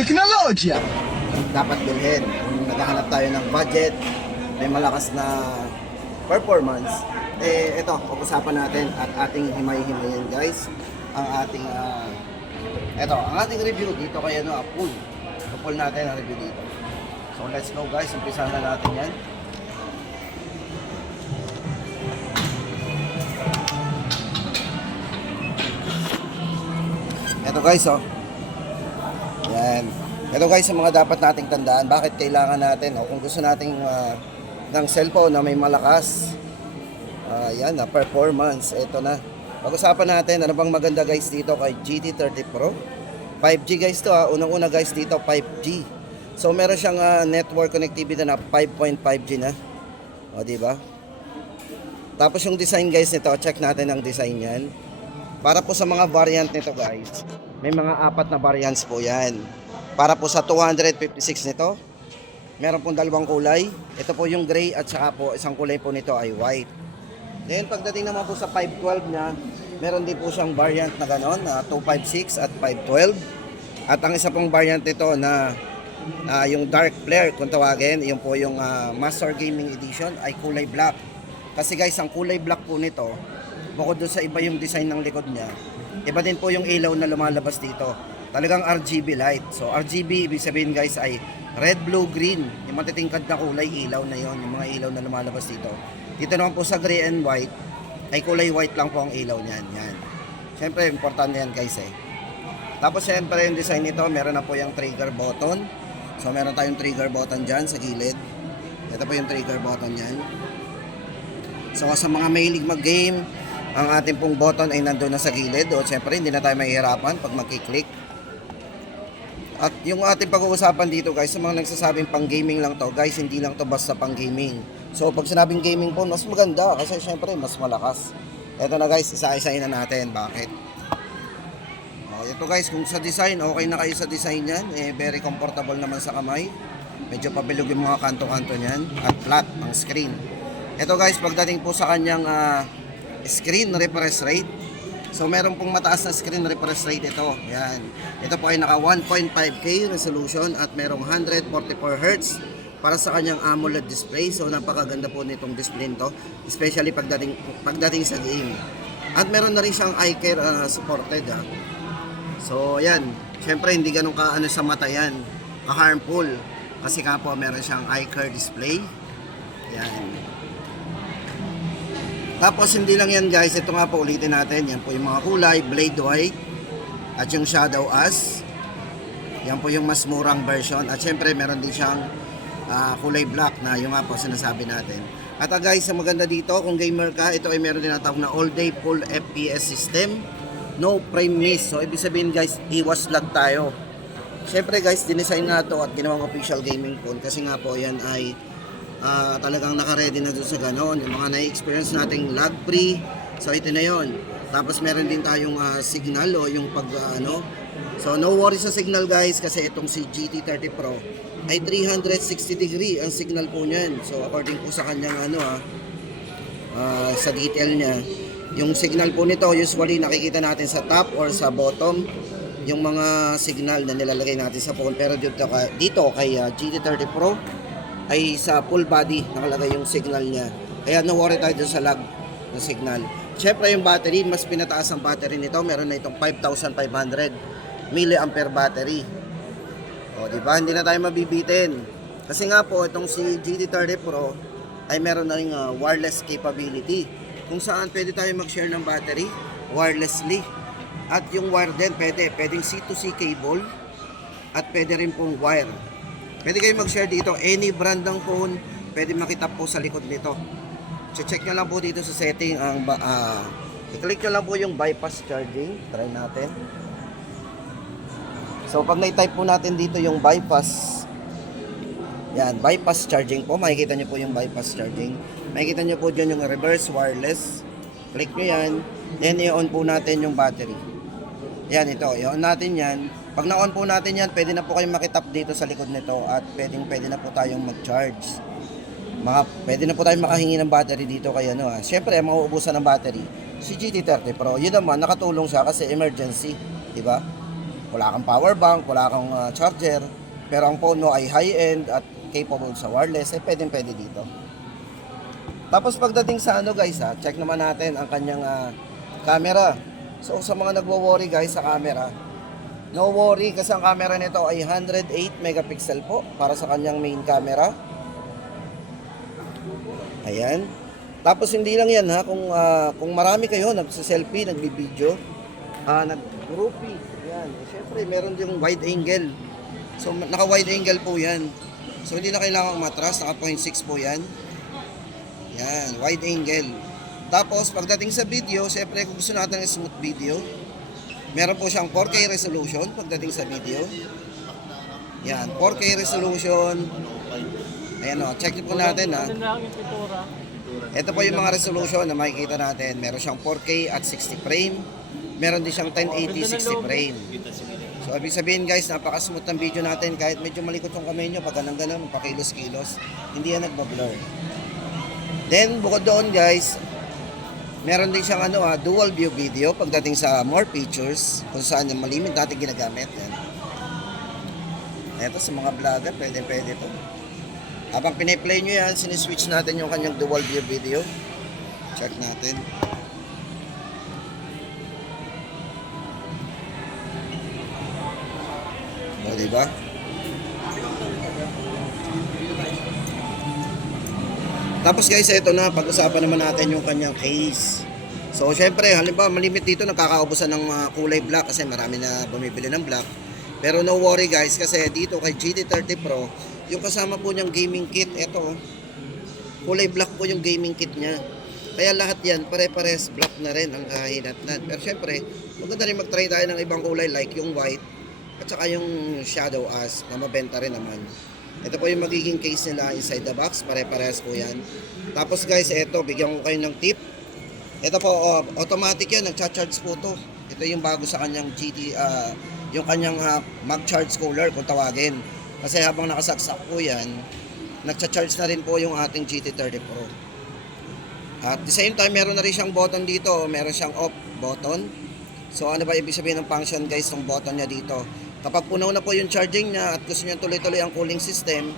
Teknolohiya! dapat bilhin. Kung naghahanap tayo ng budget, may malakas na performance, ito, pag-usapan natin at ating himay-himayin guys, ang ating, ang ating review dito kay Apple. Apple natin ang review dito. So let's go guys, umpisa na natin yan. Ito guys, yan. Ito guys, ang mga dapat nating tandaan, bakit kailangan natin, kung gusto nating ng cellphone na may malakas, yan na, performance, ito na. Pag-usapan natin, ano bang maganda guys dito kay GT30 Pro? 5G guys to unang-una guys dito, 5G. So meron siyang network connectivity na 5.5G na. O, diba? Tapos yung design guys nito, check natin ang design yan. Para po sa mga variant nito guys, may mga 4 na variants po yan. Para po sa 256 nito, meron pong 2 kulay. Ito po yung gray at saka po isang kulay po nito ay white. Then pagdating naman po sa 512 niya, meron din po siyang variant na ganon, na 256 at 512. At ang isa pong variant nito na yung dark flare kung tawagin, yung po yung Master Gaming Edition ay kulay black. Kasi guys, ang kulay black po nito, bukod doon sa iba yung design ng likod niya, iba din po yung ilaw na lumalabas dito. Talagang RGB light. So RGB, ibig sabihin guys ay red, blue, green. Yung matitingkad na kulay, ilaw na yon, yung mga ilaw na lumalabas dito. Dito naman po sa gray and white, ay kulay white lang po ang ilaw niyan. Yan. Siyempre, importante yan guys Tapos siyempre yung design nito, meron na po yung trigger button. So meron tayong trigger button dyan sa gilid. Ito po yung trigger button yan. So sa mga mahilig mag-game, ang ating pong button ay nandun na sa gilid. O siyempre, hindi na tayo mahihirapan pag mag-click. At yung ating pag-uusapan dito guys, sa mga nagsasabing pang gaming lang to, guys, hindi lang to basta pang gaming. So pag sinabing gaming po, mas maganda kasi syempre mas malakas. Ito na guys, isa-isahin na natin. Bakit? Ito guys, kung sa design, okay na kayo sa design yan, very comfortable naman sa kamay. Medyo pabilog yung mga kanto-kanto niyan at flat ang screen. Ito guys, pagdating po sa kanyang screen refresh rate, so meron pong mataas na screen refresh rate ito. Yan. Ito po ay naka 1.5K resolution at merong 144Hz para sa kanyang AMOLED display. So napakaganda po nitong display nito, especially pagdating sa game. At meron na rin siyang eye care supported So yan, syempre hindi ganun ka sa mata yan, ka-harmful. Kasi nga po meron siyang eye care display. Yan. Tapos hindi lang yan guys, ito nga po ulitin natin, yan po yung mga kulay, blade white at yung shadow ash. Yan po yung mas murang version at syempre meron din siyang kulay black na yung nga po sinasabi natin. At guys, ang maganda dito, kung gamer ka, ito ay meron din natawag na all day full FPS system, no frame miss. So ibig sabihin guys, iwas lag tayo. Syempre guys, dinesign nga to at ginawang official gaming phone kasi nga po yan ay talagang naka-ready na doon sa ganon. Yung mga na-experience nating lag free, so ito na yon. Tapos meron din tayong signal o yung so no worry sa signal guys kasi itong si GT30 Pro ay 360 degree ang signal po niyan. So according po sa kanyang sa detail niya, yung signal po nito usually nakikita natin sa top or sa bottom yung mga signal na nilalagay natin sa phone, pero dito kay GT30 Pro ay sa full body nakalagay yung signal niya. Kaya no worry tayo dun sa lag ng signal. Siyempre yung battery, mas pinataas ang battery nito. Meron na itong 5,500 mAh battery. O diba, hindi na tayo mabibitin. Kasi nga po itong si GT30 Pro ay meron na ring wireless capability. Kung saan pwede tayo mag-share ng battery wirelessly. At yung wire din pwedeng C2C cable at pwede rin pong wire. Pwede kayo mag-share dito, any brand ng phone, pwede makita po sa likod nito. Check nyo lang po dito sa setting, i-click nyo lang po yung bypass charging, try natin. So pag na-type po natin dito yung bypass, yan, bypass charging po, makikita nyo po yung bypass charging. Makikita nyo po dyan yung reverse wireless, click nyo yan, then i-on po natin yung battery. Yan ito, i-on natin yan. Pag na-on po natin yan, pwede na po kayong makitap dito sa likod nito at pwede na po tayong mag-charge. Pwede na po tayong makahingi ng battery dito kay Siyempre, mauubusan ng battery si GT30 Pro. Yun naman, nakatulong siya kasi emergency, di ba? wala kang power bank, wala kang charger, pero ang phone mo ay high-end at capable sa wireless, pwede dito. Tapos pagdating sa guys check naman natin ang kanyang camera. So sa mga nagwo-worry guys sa camera, no worry kasi ang camera nito ay 108 megapixel po para sa kanyang main camera. Ayan. Tapos hindi lang yan kung marami kayo nagse-selfie, nagbi-video, nag-groupie, yan. Syempre meron yung wide angle. So naka wide angle po yan. So hindi na kailangang matras, naka 0.6 po yan. Yan, wide angle. Tapos pagdating sa video, syempre kung gusto natin ng smooth video, meron po siyang 4K resolution pagdating sa video. Yan, 4K resolution. Ayan check po natin Ito po yung mga resolution na makikita natin. Meron siyang 4K at 60 frame. Meron din siyang 1080 60 frame. So ibig sabihin guys, napaka-smooth ng video natin. Kahit medyo malikot yung kamay nyo, pag ganang-ganan, pakilos-kilos, hindi yan nagbablur. Then bukod doon guys, meron din siyang dual view video pagdating sa more features kung saan yung malimit natin ginagamit. Yan. Ito sa mga vlogger, pwede to. Habang piniplay nyo yan, siniswitch natin yung kanyang dual view video. Check natin. O, diba? Tapos guys, ito na, pag-usapan naman natin yung kanyang case. So, syempre, halimbawa, malimit dito, nakakaubusan ng kulay black kasi marami na bumibili ng black. Pero no worry guys, kasi dito kay GT30 Pro, yung kasama po niyang gaming kit, ito, kulay black po yung gaming kit niya. Kaya lahat yan, pare-pares black na rin ang kahinatnan. Pero syempre, maganda rin mag-try tayo ng ibang kulay like yung white at saka yung shadow ash na mabenta rin naman. Ito po yung magiging case nila inside the box, pare-pares po yan. Tapos guys, ito, bigyan ko kayo ng tip. Ito po, automatic yan, nagcha-charge po to. Ito yung bago sa kanyang yung kanyang mag-charge cooler kung tawagin. Kasi habang nakasaksak po yan, nagcha-charge na rin po yung ating GT30 Pro. At the same time, meron na rin siyang button dito, meron siyang off button. So ano ba ibig sabihin ng function guys, ng button niya dito? Kapag punaw na po yung charging niya at gusto niya tuloy-tuloy ang cooling system,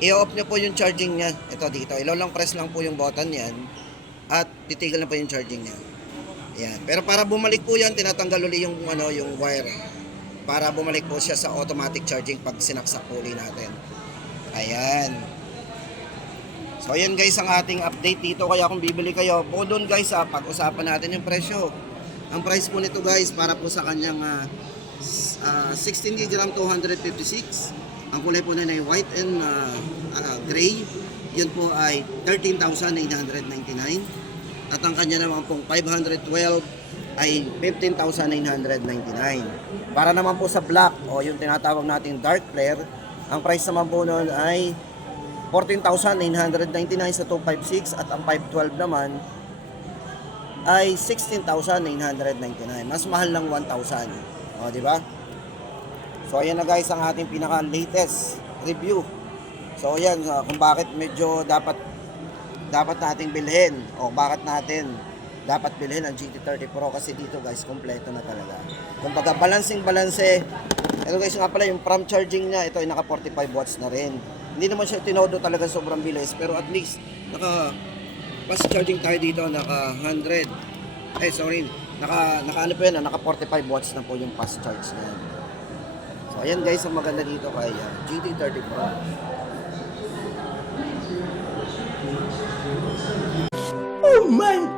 i-off niya po yung charging niya. Ito dito, long press lang po yung button yan at titigil na po yung charging niya. Ayan. Pero para bumalik po yan, tinatanggal ulit yung, yung wire. Para bumalik po siya sa automatic charging pag sinaksak po ulit natin. Ayan. So ayan guys ang ating update dito. Kaya kung bibili kayo, po doon guys pag-usapan natin yung presyo. Ang price po nito guys para po sa kanyang 16 GB RAM 256. Ang kulay po na ay white and gray. Yun po ay 13,999. At ang kanya naman pong 512 ay 15,999. Para naman po sa black o yung tinatawag nating dark flare, ang price naman po noon ay 14,999 sa 256 at ang 512 naman ay 16,999. Mas mahal ng 1,000. O, di ba? So, ayan na guys ang ating pinaka-latest review. So, ayan, kung bakit medyo dapat nating bilhin o bakit natin dapat bilhin ang GT30 Pro kasi dito guys, kompleto na talaga. Kumbaga, balanse. Ito guys, nga pala yung prompt charging niya, ito ay naka 45 watts na rin. Hindi naman siya tinodo talaga sobrang bilis, pero at least naka fast charging tayo dito, naka 100. Naka ano po yan, naka 45 watts na po yung fast charge na yan. So ayan guys, ang maganda dito kay GT30 Pro. Oh my